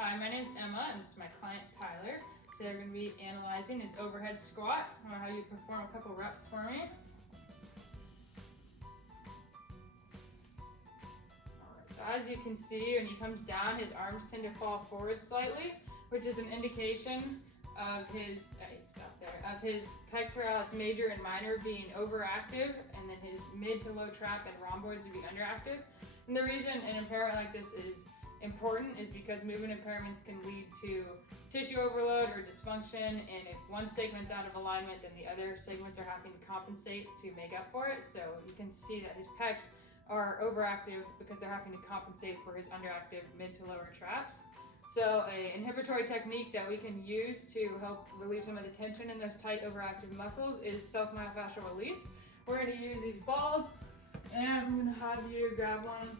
Hi, my name is Emma, and this is my client Tyler. Today we're going to be analyzing his overhead squat. I'm going to have you perform a couple reps for me. So as you can see, when he comes down, his arms tend to fall forward slightly, which is an indication of his pectoralis major and minor being overactive, and then his mid to low trap and rhomboids would be underactive. And the reason an impairment like this is important is because movement impairments can lead to tissue overload or dysfunction, and if one segment's out of alignment, then the other segments are having to compensate to make up for it. So you can see that his pecs are overactive because they're having to compensate for his underactive mid to lower traps. So an inhibitory technique that we can use to help relieve some of the tension in those tight overactive muscles is self-myofascial release. We're going to use these balls, and I'm going to have you grab one.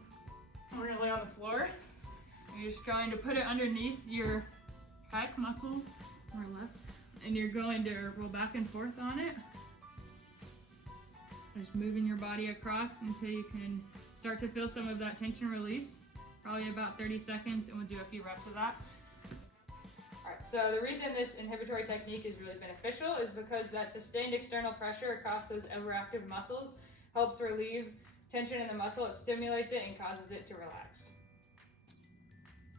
We're going to lay on the floor. You're just going to put it underneath your pec muscle, more or less, and you're going to roll back and forth on it. Just moving your body across until you can start to feel some of that tension release. Probably about 30 seconds, and we'll do a few reps of that. All right, so the reason this inhibitory technique is really beneficial is because that sustained external pressure across those overactive muscles helps relieve tension in the muscle. It stimulates it and causes it to relax.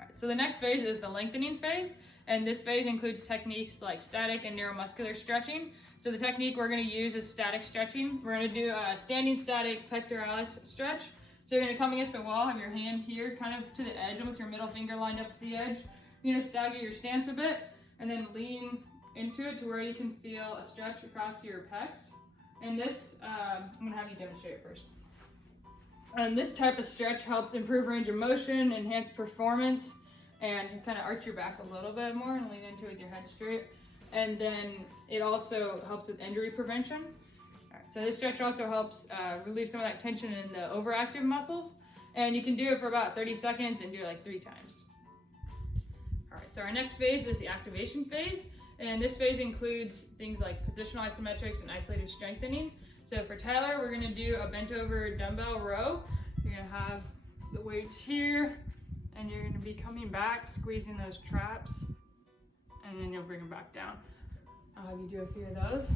All right, so the next phase is the lengthening phase, and this phase includes techniques like static and neuromuscular stretching. So the technique we're going to use is static stretching. We're going to do a standing static pectoralis stretch. So you're going to come against the wall, have your hand here kind of to the edge and with your middle finger lined up to the edge. You're going to stagger your stance a bit and then lean into it to where you can feel a stretch across your pecs. And this, I'm going to have you demonstrate first. This type of stretch helps improve range of motion, enhance performance, and kind of arch your back a little bit more and lean into it with your head straight. And then it also helps with injury prevention. So this stretch also helps relieve some of that tension in the overactive muscles, and you can do it for about 30 seconds and do it like 3 times. All right, so our next phase is the activation phase, and this phase includes things like positional isometrics and isolated strengthening. So for Tyler, we're gonna do a bent over dumbbell row. You're gonna have the weights here, and you're gonna be coming back, squeezing those traps, and then you'll bring them back down. I'll have you do a few of those.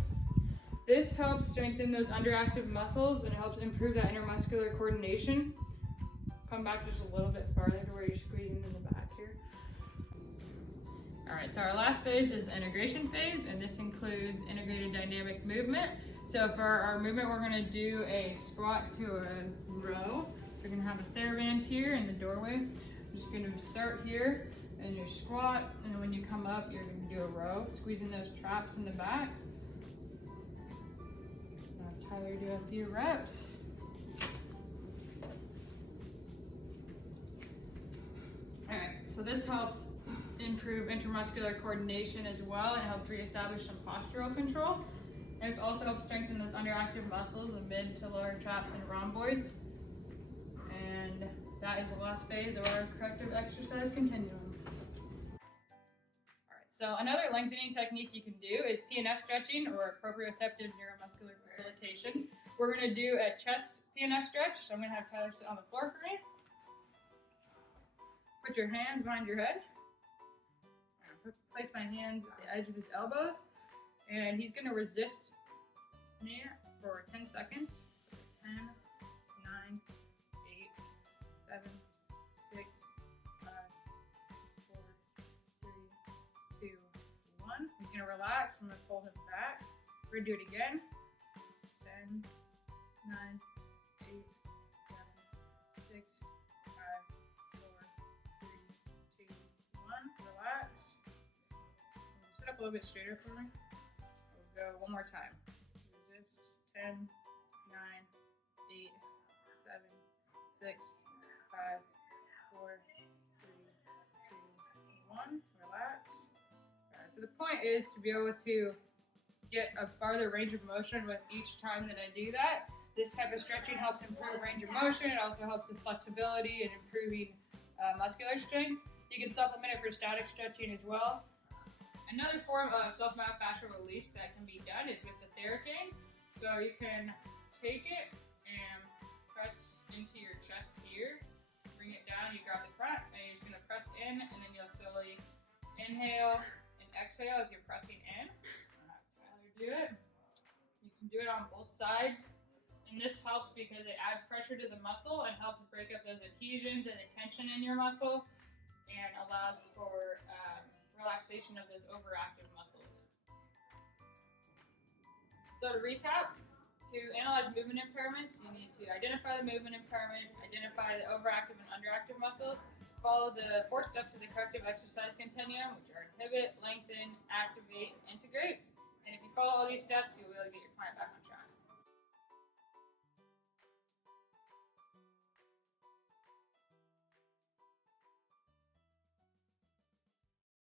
This helps strengthen those underactive muscles, and it helps improve that intermuscular coordination. Come back just a little bit farther to where you're squeezing in the back here. All right, so our last phase is the integration phase, and this includes integrated dynamic movement. So for our movement, we're gonna do a squat to a row. You're gonna have a TheraBand here in the doorway. You're just gonna start here and your squat, and then when you come up, you're gonna do a row, squeezing those traps in the back. Tyler, do a few reps. All right, so this helps improve intramuscular coordination as well, and it helps reestablish some postural control. And it also helps strengthen those underactive muscles, the mid to lower traps and rhomboids. And that is the last phase of our corrective exercise continuum. So another lengthening technique you can do is PNF stretching, or proprioceptive neuromuscular facilitation. We're going to do a chest PNF stretch. So I'm going to have Tyler sit on the floor for me. Put your hands behind your head. Place my hands at the edge of his elbows. And he's going to resist me for 10 seconds. 10, 9, 8, 7, 6, 5, 4, 3, 2, 1. He's gonna relax. I'm gonna pull him back. We're gonna do it again. 10, 9, 8, 7, 6, 5, 4, 3, 2, 1. Relax. Sit up a little bit straighter for me. We'll go one more time. Resist. 10, 9, 8, 7, 6, 5, 4, 3, 2, 1. Relax. So the point is to be able to get a farther range of motion with each time that I do that. This type of stretching helps improve range of motion. It also helps with flexibility and improving muscular strength. You can supplement it for static stretching as well. Another form of self-myofascial release that can be done is with the TheraBand. So you can take it and press into your chest here, bring it down, you grab the front, and you're just gonna press in, and then you'll slowly slowly inhale and exhale as you're pressing in. I'll have Tyler do it. You can do it on both sides. And this helps because it adds pressure to the muscle and helps break up those adhesions and the tension in your muscle and allows for relaxation of those overactive muscles. So to recap, to analyze movement impairments, you need to identify the movement impairment, identify the overactive and underactive muscles, follow the 4 steps of the corrective exercise continuum, which are inhibit, lengthen, activate, and integrate. And if you follow all these steps, you